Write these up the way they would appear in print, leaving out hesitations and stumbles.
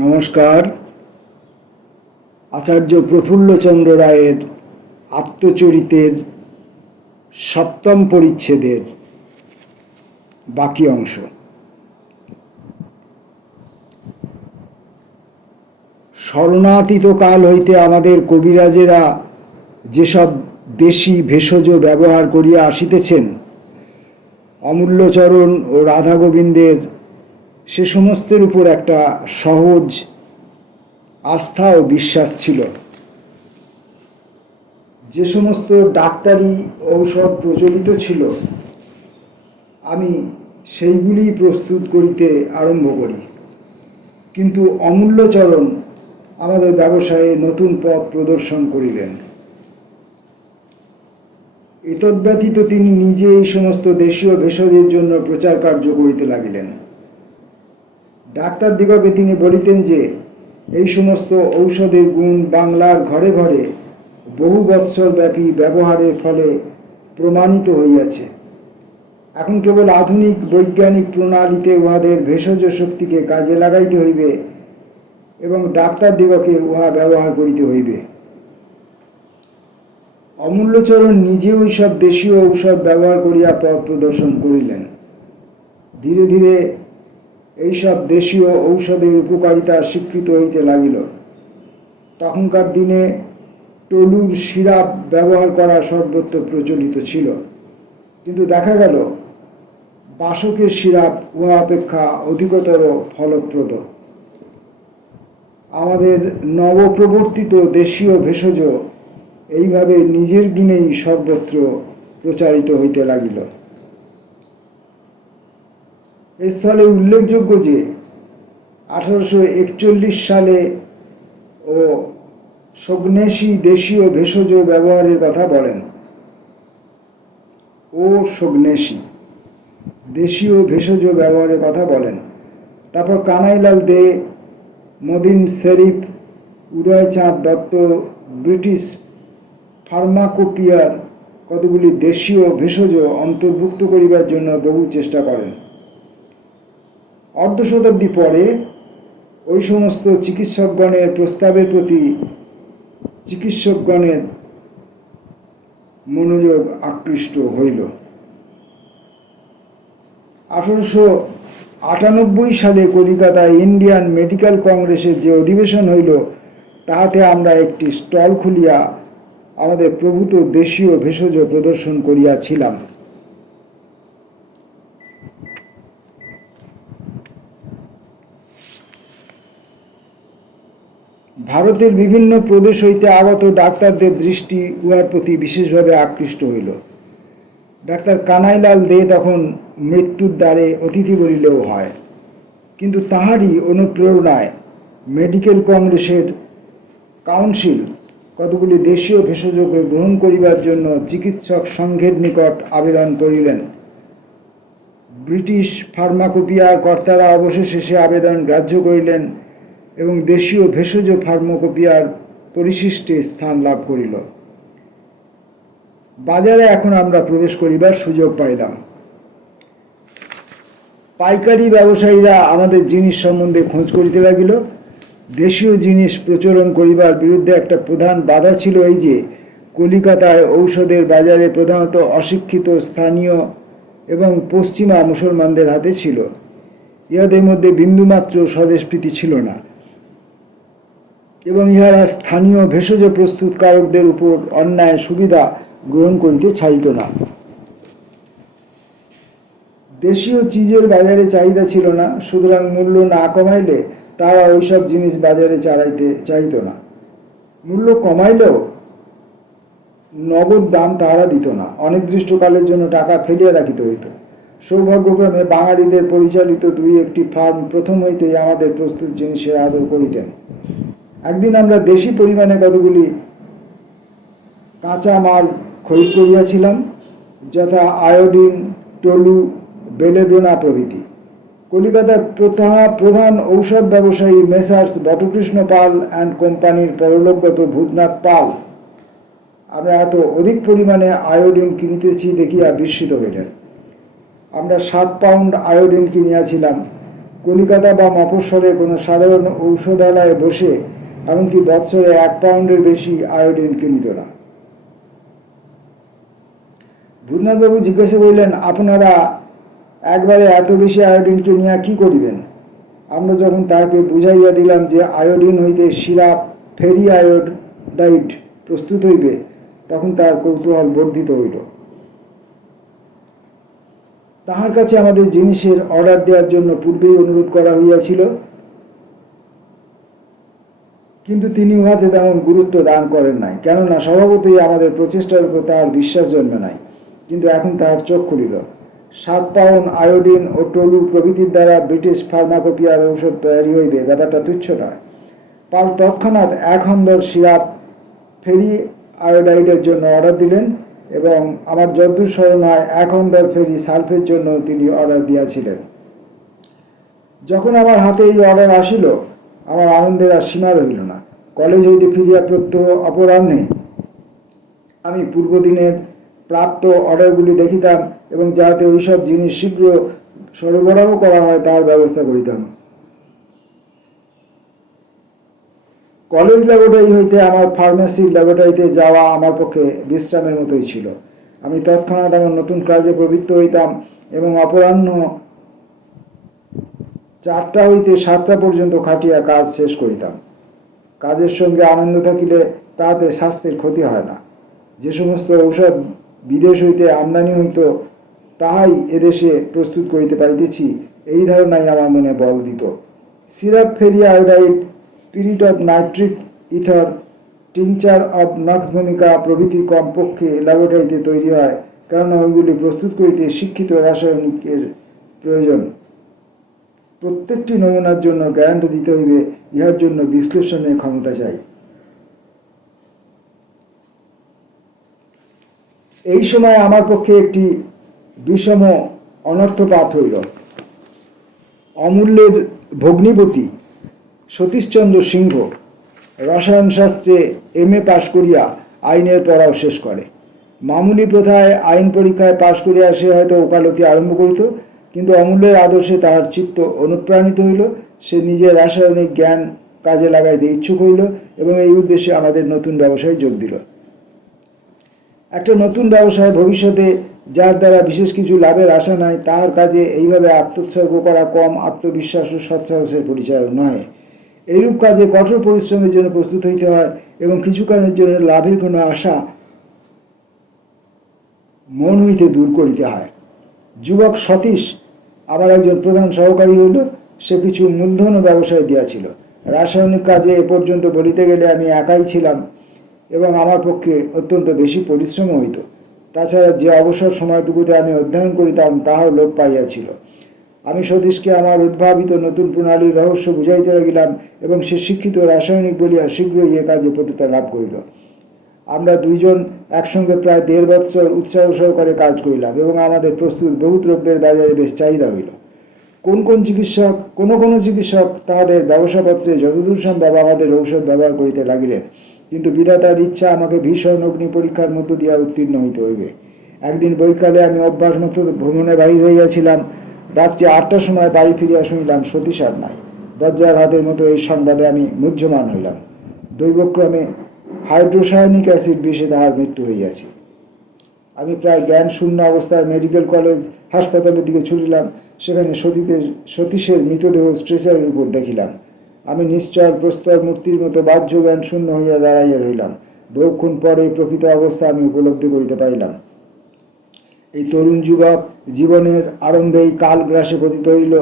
নমস্কার। আচার্য প্রফুল্লচন্দ্র রায়ের আত্মচরিতের সপ্তম পরিচ্ছেদের বাকি অংশ। স্মরণাতীত কাল হইতে আমাদের কবিরাজেরা যেসব দেশি ভেষজ ব্যবহার করিয়া আসিতেছেন, অমূল্যচরণ ও রাধা গোবিন্দের সে সমস্তের উপর একটা সহজ আস্থা ও বিশ্বাস ছিল। যে সমস্ত ডাক্তারি ঔষধ প্রচলিত ছিল, আমি সেইগুলি প্রস্তুত করিতে আরম্ভ করি। কিন্তু অমূল্যচরণ আমাদের ব্যবসায়ে নতুন পথ প্রদর্শন করিলেন। এতদ্ব্যতীত তিনি নিজে এই সমস্ত দেশীয় ভেষজের জন্য প্রচার কার্য করিতে লাগিলেন। ডাক্তারদিগকে তিনি বলিতেন যে এই সমস্ত ঔষধের গুণ বাংলার ঘরে ঘরে বহু বৎসর ব্যাপী ব্যবহারের ফলে প্রমাণিত হইয়াছে। এখন কেবল আধুনিক বৈজ্ঞানিক প্রণালীতে উহাদের ভেষজ শক্তিকে কাজে লাগাইতে হইবে এবং ডাক্তারদিগকে উহা ব্যবহার করিতে হইবে। অমূল্যচরণ নিজে ওইসব দেশীয় ঔষধ ব্যবহার করিয়া পথ প্রদর্শন করিলেন। ধীরে ধীরে এইসব দেশীয় ঔষধের উপকারিতা স্বীকৃত হইতে লাগিল। তখনকার দিনে টলুর সিরাপ ব্যবহার করা সর্বত্র প্রচলিত ছিল, কিন্তু দেখা গেল বাসকের সিরাপ উহা অপেক্ষা অধিকতর ফলপ্রদ। আমাদের নবপ্রবর্তিত দেশীয় ভেষজ এইভাবে নিজের গুণেই সর্বত্র প্রচারিত হইতে লাগিল। স্থলে উল্লেখযোগ্য যে 1841 সালে ও সগ্নেশী দেশীয় ভেষজ ব্যবহারের কথা বলেন। দেশীয় ভেষজ ব্যবহারের কথা বলেন। তারপর কানাইলাল দে, মদিন শরীফ, উদয়চাঁদ দত্ত ব্রিটিশ ফার্মাকোপিয়ার কতগুলি দেশীয় ভেষজ অন্তর্ভুক্ত করিবার জন্য বহু চেষ্টা করেন। অর্ধ শতাব্দী পরে ওই সমস্ত চিকিৎসকগণের প্রস্তাবের প্রতি চিকিৎসকগণের মনোযোগ আকৃষ্ট হইল। 1898 সালে কলিকাতায় ইন্ডিয়ান মেডিকেল কংগ্রেসের যে অধিবেশন হইল, তাহাতে আমরা একটি স্টল খুলিয়া আমাদের প্রভূত দেশীয় ভেষজ প্রদর্শন করিয়াছিলাম। ভারতের বিভিন্ন প্রদেশ হইতে আগত ডাক্তারদের দৃষ্টি উহার প্রতি বিশেষভাবে আকৃষ্ট হইল। ডাক্তার কানাইলাল দে তখন মৃত্যুর দ্বারে অতিথি বলিলেও হয়, কিন্তু তাহারই অনুপ্রেরণায় মেডিকেল কংগ্রেসের কাউন্সিল কতগুলি দেশীয় ভেষজকে গ্রহণ করিবার জন্য চিকিৎসক সংঘের নিকট আবেদন করিলেন। ব্রিটিশ ফার্মাকোপিয়ার কর্তারা অবশেষে সে আবেদন গ্রাহ্য করিলেন এবং দেশীয় ভেষজ ফার্মাকোপিয়ার পরিশিষ্টে স্থান লাভ করিল। বাজারে এখন আমরা প্রবেশ করিবার সুযোগ পাইলাম। পাইকারি ব্যবসায়ীরা আমাদের জিনিস সম্বন্ধে খোঁজ করিতে লাগিল। দেশীয় জিনিস প্রচলন করিবার বিরুদ্ধে একটা প্রধান বাধা ছিল এই যে কলিকাতায় ঔষধের বাজারে প্রধানত অশিক্ষিত স্থানীয় এবং পশ্চিমা মুসলমানদের হাতে ছিল। ইহাদের মধ্যে বিন্দুমাত্র স্বদেশপ্রীতি ছিল না এবং ইহারা স্থানীয় ভেষজ প্রস্তুতকারকদের উপর অন্যায় সুবিধা গ্রহণ করিতে চাইত না। দেশীয় চিজের বাজারে চাহিদা ছিল না, সুতরাং মূল্য না কমাইলে তারা ওইসব জিনিস বাজারে চালাইতে চাইত না। মূল্য কমাইলেও নগদ দাম তাহারা দিত না, অনির্দিষ্টকালের জন্য টাকা ফেলিয়া রাখিত হইত। সৌভাগ্যক্রমে বাঙালিদের পরিচালিত দুই একটি ফার্ম প্রথম হইতেই আমাদের প্রস্তুত জিনিসের আদর করিতেন। একদিন আমরা দেশি পরিমাণে কতগুলি কাঁচা মাল খরিদ করিয়াছিলাম, যথা আয়োডিন, টলু, বেলেডোনা প্রভৃতি। কলিকাতার প্রধান ঔষধ ব্যবসায়ী মেসার্স বটকৃষ্ণ পাল অ্যান্ড কোম্পানির পরলোকগত ভূতনাথ পাল আমরা এত অধিক পরিমাণে আয়োডিন কিনিতেছি দেখিয়া বিস্মিত হইলেন। আমরা 7 পাউন্ড আয়োডিন কিনিয়াছিলাম, কলিকাতা বা মফস্বলে কোনো সাধারণ ঔষধালয়ে বসে এমনকি বৎসরে 1 পাউন্ডের বেশি আয়োডিন কিনিত না। ভূতনাথবাবু জিজ্ঞাসা করিলেন, আপনারা একবারে এত বেশি আয়োডিন কিনিয়া কি করিবেন? আমরা যখন তাহাকে বুঝাইয়া দিলাম যে আয়োডিন হইতে সিরাপ ফেরি আয়োডাইড প্রস্তুত হইবে, তখন তার কৌতূহল বর্ধিত হইল। তাহার কাছে আমাদের জিনিসের অর্ডার দেওয়ার জন্য পূর্বেই অনুরোধ করা হইয়াছিল, কিন্তু তিনি উহাতে তেমন গুরুত্ব দান করেন নাই, কেননা স্বভাবতই আমাদের প্রচেষ্টার উপর তাহার বিশ্বাস জন্মে নাই। কিন্তু এখন তাহার চোখ খুলিল। 7 পাউন্ড আয়োডিন ও টলু প্রভৃতির দ্বারা ব্রিটিশ ফার্মাকোপিয়ার ঔষধ তৈরি হইবে, ব্যাপারটা তুচ্ছ নয়। পাল তৎক্ষণাৎ 1 হন্দর সিরাপ ফেরি আয়োডাইডের জন্য অর্ডার দিলেন, এবং আমার যদ্দূর স্মরণ হয় 1 হন্দর ফেরি সালফের জন্য তিনি অর্ডার দিয়াছিলেন। যখন আমার হাতে এই অর্ডার আসিল, আমার আনন্দের আর সীমা রহিল না। কলেজ হইতে ফিরিয়া প্রত্যহ অপরাহ্নে আমি পূর্বদিনের প্রাপ্ত অর্ডারগুলি দেখিতাম এবং যাহাতে ওইসব জিনিস শীঘ্র সরবরাহ করা হয় তার ব্যবস্থা করিতাম। কলেজ ল্যাবরেটরি হইতে আমার ফার্মেসির ল্যাবরেটরিতে যাওয়া আমার পক্ষে বিশ্রামের মতোই ছিল। আমি তৎক্ষণাৎ আমার নতুন কাজে প্রবৃত্ত হইতাম এবং অপরাহ্ন 4টা হইতে 7টা পর্যন্ত খাটিয়া কাজ শেষ করিতাম। কাজের সঙ্গে আনন্দ থাকিলে তাহাতে স্বাস্থ্যের ক্ষতি হয় না। যে সমস্ত ঔষধ বিদেশ হইতে আমদানি হইত, তাহাই এদেশে প্রস্তুত করিতে পারিতেছি, এই ধারণাই আমার মনে বল দিত। Syrup ferri iodide, spirit of nitric ether, tincture of nux vomica প্রভৃতি কমপক্ষে ল্যাবরেটরিতে তৈরি হয়, কেননা ওইগুলি প্রস্তুত করিতে শিক্ষিত রাসায়নিকের প্রয়োজন। প্রত্যেকটি নমুনার জন্য গ্যারান্টি দিতে হইবে, ইহার জন্য বিশ্লেষণের ক্ষমতা চাই। এই সময় আমার পক্ষে একটি বিষম অনর্থপাত হইল। অমূল্যের ভগ্নিপতি সতীশচন্দ্র সিংহ রসায়নশাস্ত্রে MA পাশ করিয়া আইনের পড়াও শেষ করে। মামুলি প্রথায় আইন পরীক্ষায় পাশ করিয়া সে হয়তো ওকালতি আরম্ভ করিত, কিন্তু অমূল্যের আদর্শে তাহার চিত্ত অনুপ্রাণিত হইল। সে নিজের রাসায়নিক জ্ঞান কাজে লাগাইতে ইচ্ছুক হইল এবং এই উদ্দেশ্যে আমাদের নতুন ব্যবসায় যোগ দিল। একটা নতুন ব্যবসায় ভবিষ্যতে যার দ্বারা বিশেষ কিছু লাভের আশা নাই, তাহার কাজে এইভাবে আত্মোৎসর্গ করা কম আত্মবিশ্বাস ও সৎসাহসের পরিচয় নয়। এইরূপ কাজে কঠোর পরিশ্রমের জন্য প্রস্তুত হইতে হয় এবং কিছুকালের জন্য লাভের কোনো আশা মন হইতে দূর করিতে হয়। যুবক সতীশ আমার একজন প্রধান সহকারী হইল। সে কিছু মূলধন ব্যবসায় দিয়াছিল। রাসায়নিক কাজে এ পর্যন্ত বলিতে গেলে আমি একাই ছিলাম এবং আমার পক্ষে অত্যন্ত বেশি পরিশ্রম হইত। তাছাড়া যে অবসর সময়টুকুতে আমি অধ্যয়ন করিতাম তাহাও লোপ পাইয়াছিল। আমি সতীশকে আমার উদ্ভাবিত নতুন প্রণালীর রহস্য বুঝাইতে লাগিলাম এবং সে শিক্ষিত রাসায়নিক বলিয়া শীঘ্রই এ কাজে পটুতা লাভ করিল। আমরা দুইজন একসঙ্গে প্রায় 1.5 বৎসর উৎসাহ সহকারে কাজ করিলাম এবং আমাদের প্রস্তুত বহু দ্রব্যের বাজারে বেশ চাহিদা হইল। কোন চিকিৎসক তাহাদের ব্যবসাপত্রে যতদূর সম্ভব আমাদের ঔষধ ব্যবহার করিতে লাগিলেন, কিন্তু বিধাতার ইচ্ছা আমাকে ভীষণ অগ্নি পরীক্ষার মধ্য দিয়া উত্তীর্ণ হইতে হইবে। একদিন বৈকালে আমি অভ্যাস মতো ভ্রমণে বাহির হইয়াছিলাম। রাত্রি 8টার সময় বাড়ি ফিরিয়া শুনিলাম সতীশ আর নাই। বজ্রাঘাতের মতো এই সংবাদে আমি মুহ্যমান হইলাম। দৈবক্রমে হাইড্রোসায়নিক অ্যাসিড বিষে তাহার মৃত্যু হইয়াছে। আমি প্রায় জ্ঞান শূন্য অবস্থায় মেডিকেল কলেজ হাসপাতালের দিকে ছুটিলাম। সেখানে সতীশের মৃতদেহ স্ট্রেচারের উপর দেখিলাম। আমি নিশ্চল প্রস্তর মূর্তির মতো বাহ্য জ্ঞান শূন্য হইয়া দাঁড়াইয়া রইলাম। বহুক্ষণ পরে প্রকৃত অবস্থা আমি উপলব্ধি করিতে পারিলাম। এই তরুণ যুবক জীবনের আরম্ভেই কাল গ্রাসে পতিত হইল।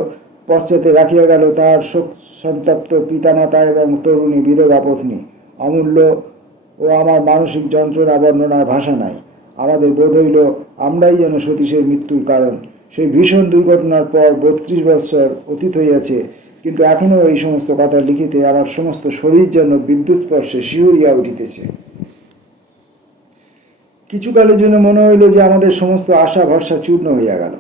পশ্চাতে রাখিয়া গেল তাহার শোক সন্তপ্ত পিতামাতা এবং তরুণী বিধবা পত্নী। অমূল্য ও আমার মানসিক যন্ত্রণা বর্ণনার ভাষা নাই। আমাদের বোধ হইল আমরাই যেন সতীশের মৃত্যুর কারণ। সেই ভীষণ দুর্ঘটনার পর 32 বৎসর অতীত হইয়াছে, কিন্তু এখনও এই সমস্ত কথা লিখিতে আমার সমস্ত শরীর যেন বিদ্যুৎ স্পর্শে শিহরিয়া উঠিতেছে। কিছুকালের জন্য মনে হইল যে আমাদের সমস্ত আশা ভরসা চূর্ণ হইয়া গেল।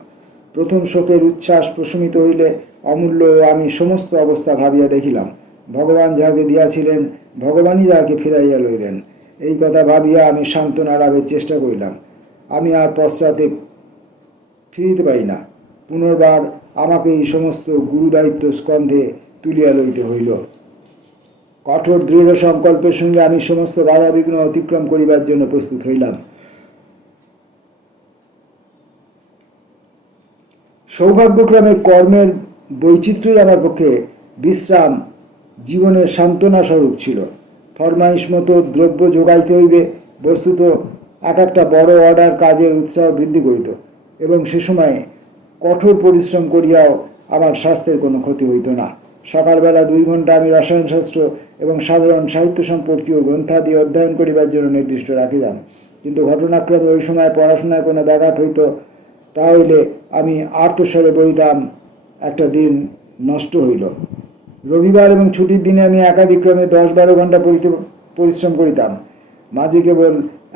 প্রথম শোকের উচ্ছ্বাস প্রশমিত হইলে অমূল্য ও আমি সমস্ত অবস্থা ভাবিয়া দেখিলাম। ভগবান যাহাকে দিয়াছিলেন, ভগবানই তাহাকে ফিরাইয়া লইলেন। এই কথা ভাবিয়া আমি সান্ত্বনা লাভের চেষ্টা করিলাম। আমি আর পশ্চাতে ফিরিতে পারি না। পুনর্বার আমাকে এই সমস্ত গুরুদায়িত্ব স্কন্ধে তুলিয়া লইতে হইল। কঠোর দৃঢ় সংকল্পের সঙ্গে আমি সমস্ত বাধাবিঘ্ন অতিক্রম করিবার জন্য প্রস্তুত হইলাম। সৌভাগ্যক্রমে কর্মের বৈচিত্র্যই আমার পক্ষে বিশ্রাম জীবনের সান্ত্বনা স্বরূপ ছিল। ফরমাইশ মতো দ্রব্য যোগাইতে হইবে, বস্তুত এক একটা বড় অর্ডার কাজের উৎসাহ বৃদ্ধি করিত, এবং সে সময়ে কঠোর পরিশ্রম করিয়াও আমার স্বাস্থ্যের কোনো ক্ষতি হইত না। সকালবেলা 2 ঘন্টা আমি রসায়নশাস্ত্র এবং সাধারণ সাহিত্য সম্পর্কীয় গ্রন্থাদি অধ্যয়ন করিবার জন্য নির্দিষ্ট রাখিলাম। কিন্তু ঘটনাক্রমে ওই সময় পড়াশোনায় কোনো ব্যাঘাত হইত, তাহলে আমি আর্তস্বরে বলিতাম, একটা দিন নষ্ট হইল। রবিবার এবং ছুটির দিনে আমি একাদিক্রমে 10-12 ঘন্টা পরিশ্রম করিতাম। মাঝে কেবল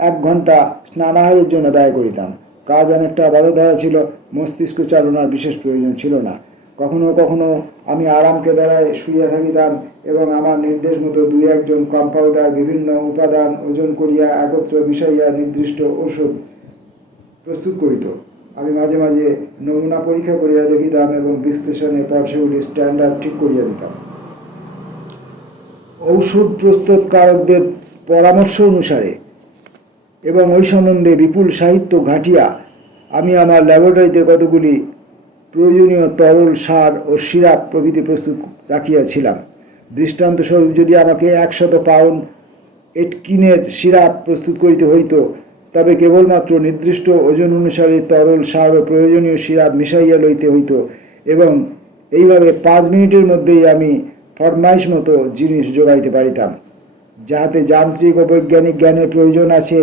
1 ঘন্টা স্নানাহারের জন্য ব্যয় করিতাম। কাজ অনেকটা বাধা ধরা ছিল, মস্তিষ্ক চালনার বিশেষ প্রয়োজন ছিল না। কখনো কখনো আমি আরামকে দ্বারায় শুইয়া থাকিতাম এবং আমার নির্দেশ মতো 2-1 জন কম্পাউন্ডার বিভিন্ন উপাদান ওজন করিয়া একত্র মিশাইয়া নির্দিষ্ট ঔষধ প্রস্তুত করিত। আমি মাঝে মাঝে নমুনা পরীক্ষা করিয়া দেখিতাম এবং বিশ্লেষণের পর সেগুলি স্ট্যান্ডার্ড ঠিক করিয়া দিতাম। ঔষধ প্রস্তুতকারকদের পরামর্শ অনুসারে এবং ওই সম্বন্ধে বিপুল সাহিত্য ঘাঁটিয়া আমি আমার ল্যাবরেটরিতে কতগুলি প্রয়োজনীয় তরল সার ও সিরাপ প্রভৃতি প্রস্তুত রাখিয়াছিলাম। দৃষ্টান্তস্বরূপ যদি আমাকে 100 পাউন্ড এটকিনের সিরাপ প্রস্তুত করিতে হইত, তবে কেবলমাত্র নির্দিষ্ট ওজন অনুসারে তরল সার ও প্রয়োজনীয় সিরাপ মিশাইয়া লইতে হইত, এবং এইভাবে 5 মিনিটের মধ্যেই আমি ফরমাইশ মতো জিনিস যোগাইতে পারিতাম। যাহাতে যান্ত্রিক ও বৈজ্ঞানিক জ্ঞানের প্রয়োজন আছে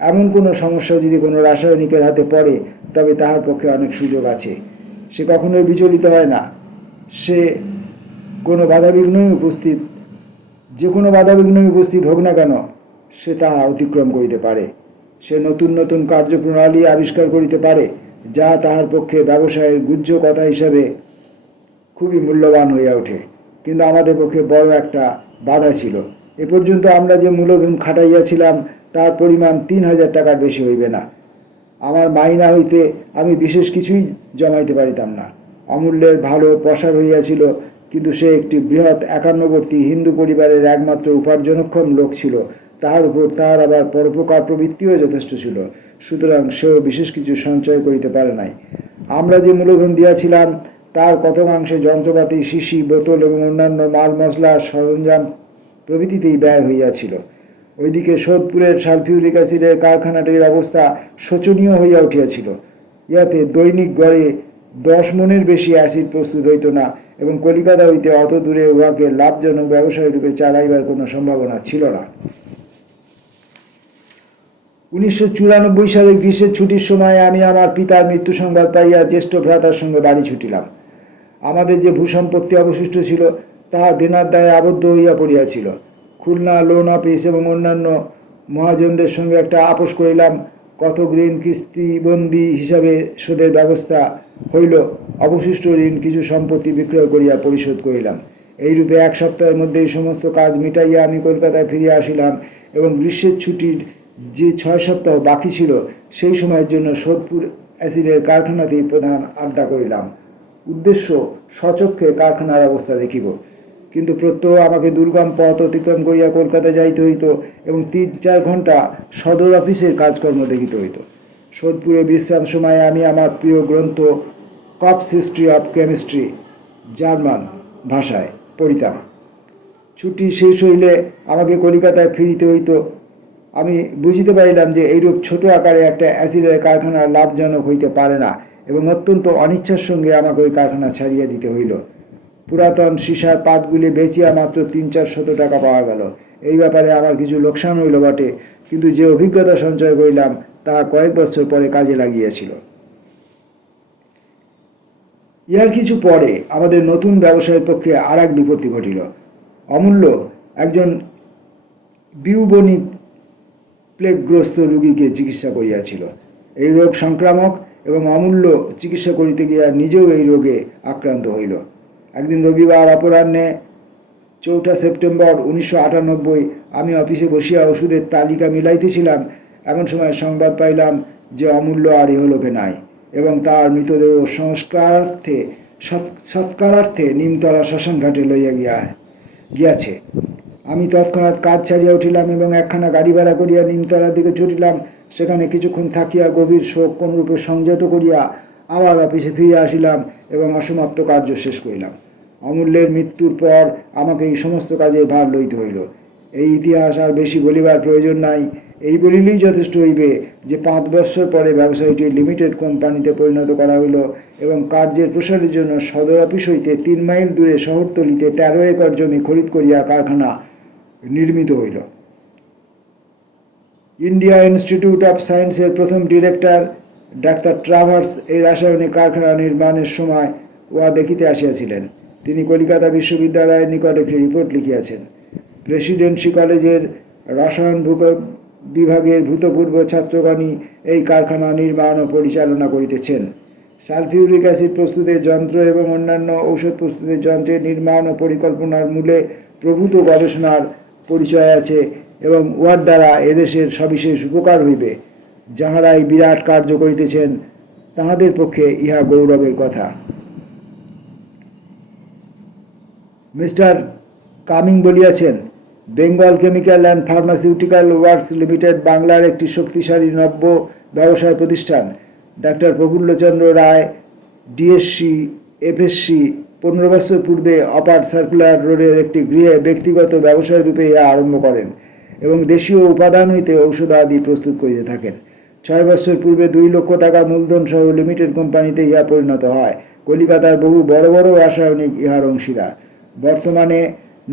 এমন কোনো সমস্যা যদি কোনো রাসায়নিকের হাতে পড়ে, তবে তাহার পক্ষে অনেক সুযোগ আছে। সে কখনোই বিচলিত হয় না। সে কোনো বাধাবিঘ্নই যে কোনো বাধাবিঘ্নই উপস্থিত হোক না কেন, সে তাহা অতিক্রম করিতে পারে। সে নতুন নতুন কার্যপ্রণালী আবিষ্কার করিতে পারে, যা তাহার পক্ষে ব্যবসায়ের গুহ্য কথা হিসাবে খুবই মূল্যবান হইয়া ওঠে। কিন্তু আমাদের পক্ষে বড় একটা বাধা ছিল। এ পর্যন্ত আমরা যে মূলধন খাটাইয়াছিলাম তার পরিমাণ 3000 টাকার বেশি হইবে না। আমার মাইনা হইতে আমি বিশেষ কিছুই জমাইতে পারিতাম না। অমূল্যের ভালো প্রসার হইয়াছিল, কিন্তু সে একটি বৃহৎ একান্নবর্তী হিন্দু পরিবারের একমাত্র উপার্জনক্ষম লোক ছিল। তাহার উপর তাহার আবার পরোপকার প্রবৃত্তিও যথেষ্ট ছিল, সুতরাং সেও বিশেষ কিছু সঞ্চয় করিতে পারে নাই। আমরা যে মূলধন দিয়াছিলাম তার কতকাংশে যন্ত্রপাতি, শিশি, বোতল এবং অন্যান্য মাল মশলা সরঞ্জাম প্রভৃতিতেই ব্যয় হইয়াছিল। ওইদিকে সোদপুরের সালফিউরিক অ্যাসিডের কারখানাটির অবস্থা শোচনীয় হইয়া উঠিয়াছিল। ইহাতে দৈনিক গড়ে 10 মণের বেশি অ্যাসিড প্রস্তুত হইত না, এবং কলিকাতা হইতে অত দূরে উহাকে লাভজনক ব্যবসায় রূপে চালাইবার কোনো সম্ভাবনা ছিল না। 1994 সালে গ্রীষ্মের ছুটির সময় আমি আমার পিতার মৃত্যু সংবাদ পাইয়া জ্যেষ্ঠ ভ্রাতার সঙ্গে বাড়ি ছুটিলাম। আমাদের যে ভূসম্পত্তি অবশিষ্ট ছিল তাহা দেনার দায়ে আবদ্ধ হইয়া পড়িয়াছিল। খুলনা লোন অফিস এবং অন্যান্য মহাজনদের সঙ্গে একটা আপোষ করিলাম। কত ঋণ কিস্তিবন্দি হিসাবে শোধের ব্যবস্থা হইল। অবশিষ্ট ঋণ কিছু সম্পত্তি বিক্রয় করিয়া পরিশোধ করিলাম। এইরূপে 1 সপ্তাহের মধ্যেই সমস্ত কাজ মিটাইয়া আমি কলকাতায় ফিরিয়া আসিলাম, এবং গ্রীষ্মের ছুটির যে 6 সপ্তাহ বাকি ছিল সেই সময়ের জন্য সোদপুর অ্যাসিডের কারখানাতেই প্রধান আড্ডা করিলাম। উদ্দেশ্য স্বচক্ষে কারখানার অবস্থা দেখিব। কিন্তু প্রত্যহ আমাকে দুর্গম পথ অতিক্রম করিয়া কলকাতা যাইতে হইত, এবং 3-4 ঘন্টা সদর অফিসের কাজকর্ম দেখিতে হইত। সোদপুরে বিশ্রাম সময়ে আমি আমার প্রিয় গ্রন্থ corps history of chemistry German ভাষায় পড়িতাম। ছুটি শেষ হইলে আমাকে কলিকাতায় ফিরিতে হইত। আমি বুঝিতে পারিলাম যে এইরূপ ছোট আকারে একটা অ্যাসিডের কারখানা লাভজনক হইতে পারে না, এবং অত্যন্ত অনিচ্ছার সঙ্গে আমাকে ওই কারখানা ছাড়িয়া দিতে হইল। পুরাতন সীসার পাতগুলি বেচিয়া মাত্র 300-400 টাকা পাওয়া গেল। এই ব্যাপারে আমার কিছু লোকসান হইল বটে, কিন্তু যে অভিজ্ঞতা সঞ্চয় করিলাম তা কয়েক বছর পরে কাজে লাগিয়েছিল। ইহার কিছু পরে আমাদের নতুন ব্যবসায়ের পক্ষে আর এক বিপত্তি ঘটিল। অমূল্য একজন বিউবনিক প্লেগগ্রস্ত রোগীকে চিকিৎসা করিয়াছিল। এই রোগ সংক্রামক, এবং অমূল্য চিকিৎসা করিতে গিয়া নিজেও এই রোগে আক্রান্ত হইল। একদিন রবিবার অপরাহ্নে 4 সেপ্টেম্বর 1998 আমি অফিসে বসিয়া ওষুধের তালিকা মিলাইতেছিলাম। এমন সময় সংবাদ পাইলাম যে অমূল্য আর ইহলোকে নাই, এবং তার মৃতদেহ সংস্কারার্থে সৎকারার্থে নিমতলা শ্মশানঘাটে লইয়া গিয়াছে। আমি তৎক্ষণাৎ কাজ ছাড়িয়া উঠিলাম এবং একখানা গাড়ি ভাড়া করিয়া নিমতলার দিকে ছুটিলাম। সেখানে কিছুক্ষণ থাকিয়া গভীর শোক কোনরূপে সংযত করিয়া আবার অফিসে ফিরিয়া আসিলাম এবং অসমাপ্ত কার্য শেষ করিলাম। অমূল্যের মৃত্যুর পর আমাকে এই সমস্ত কাজের ভার লইতে হইল। এই ইতিহাস আর বেশি বলিবার প্রয়োজন নাই। এই বলিলেই যথেষ্ট হইবে যে 5 বৎসর পরে ব্যবসায়ীটি লিমিটেড কোম্পানিতে পরিণত করা হইল এবং কার্যের প্রসারের জন্য সদর অফিস হইতে 3 মাইল দূরে শহরতলিতে 13 একর জমি খরিদ করিয়া কারখানা নির্মিত হইল। ইন্ডিয়া ইনস্টিটিউট অফ সায়েন্সের প্রথম ডিরেক্টর ডাক্তার ট্রাভার্স এই রাসায়নিক কারখানা নির্মাণের সময় উহা দেখিতে আসিয়াছিলেন। তিনি কলিকাতা বিশ্ববিদ্যালয়ের নিকট একটি রিপোর্ট লিখিয়াছেন। প্রেসিডেন্সি কলেজের রসায়ন বিভাগের ভূতপূর্ব ছাত্রগণই এই কারখানা নির্মাণ ও পরিচালনা করিতেছেন। সালফিউরিক অ্যাসিড প্রস্তুতের যন্ত্র এবং অন্যান্য ঔষধ প্রস্তুতের যন্ত্রের নির্মাণ ও পরিকল্পনার মূলে প্রভূত গবেষণার পরিচয় আছে এবং উহার দ্বারা এদেশের সবিশেষ উপকার হইবে। যাহারা এই বিরাট কার্য করিতেছেন তাহাদের পক্ষে ইহা গৌরবের কথা। মিস্টার কামিং বলিয়াছেন, Bengal chemical and pharmaceutical works limited বাংলার একটি শক্তিশালী নব্য ব্যবসায় প্রতিষ্ঠান। Doctor Prafullachandra Ray DSc FSC 15 বছর পূর্বে অপার সার্কুলার রোডের একটি গৃহে ব্যক্তিগত ব্যবসায় রূপে ইহা আরম্ভ করেন এবং দেশীয় উপাদান হইতে ঔষধাদি প্রস্তুত করিতে থাকেন। 6 বছর পূর্বে 2 লক্ষ টাকা মূলধন সহ লিমিটেড কোম্পানিতে ইহা পরিণত হয়। কলিকাতার বহু বড় বড় রাসায়নিক ইহার অংশীদার। বর্তমানে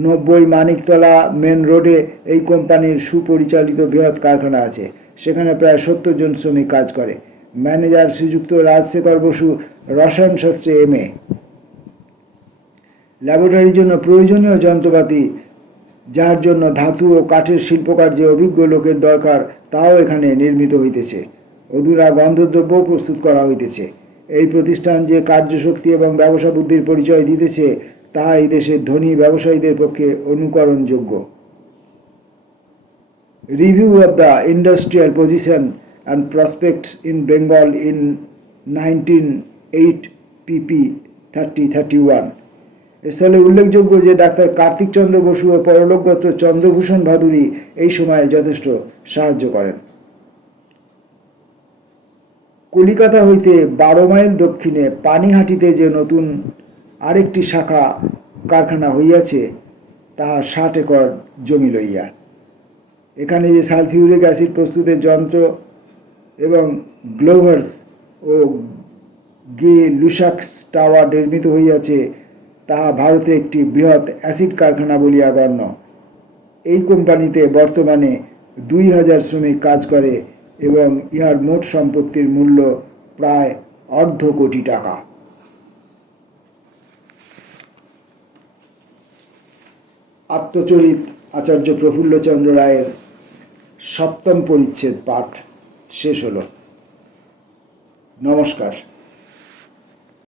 90 মানিকতলা মেন রোডে এই কোম্পানির সুপরিচালিত বৃহৎ কারখানা আছে। সেখানে প্রায় 70 জন শ্রমিক কাজ করে। ম্যানেজার শ্রীযুক্ত রাজশেখর বসু, রসায়ন শাস্ত্রে MA। ল্যাবরেটরির জন্য প্রয়োজনীয় যন্ত্রপাতি, যার জন্য ধাতু ও কাঠের শিল্পকার্যে অভিজ্ঞ লোকের দরকার, তাও এখানে নির্মিত হইতেছে। অধুরা গন্ধদ্রব্য প্রস্তুত করা হইতেছে। এই প্রতিষ্ঠান যে কার্যশক্তি এবং ব্যবসা বুদ্ধির পরিচয় দিতেছে তাহা এই দেশের ধনী ব্যবসায়ীদের পক্ষে অনুকরণযোগ্য। Review of the industrial position and prospects in Bengal in 1908 PP 3031। স্থলে উল্লেখযোগ্য যে ডাক্তার কার্তিক চন্দ্র বসু ও পরলোকগত চন্দ্রভূষণ ভাদুরী এই সময়ে যথেষ্ট সাহায্য করেন। কলিকাতা হইতে 12 মাইল দক্ষিণে পানিহাটিতে যে নতুন আরেকটি শাখা কারখানা হইয়াছে তাহা 60 একর জমি লইয়া। এখানে যে সালফিউরিক অ্যাসিড প্রস্তুতের যন্ত্র এবং গ্লোভার্স ও গে লুসাক্স টাওয়ার নির্মিত হইয়াছে তাহা ভারতে একটি বৃহৎ অ্যাসিড কারখানা বলিয়া গণ্য। এই কোম্পানিতে বর্তমানে 2000 শ্রমিক কাজ করে এবং ইহার মোট সম্পত্তির মূল্য প্রায় অর্ধ কোটি টাকা। আত্মচরিত আচার্য প্রফুল্লচন্দ্র রায়ের 7ম পরিচ্ছেদ পাঠ শেষ হল। নমস্কার।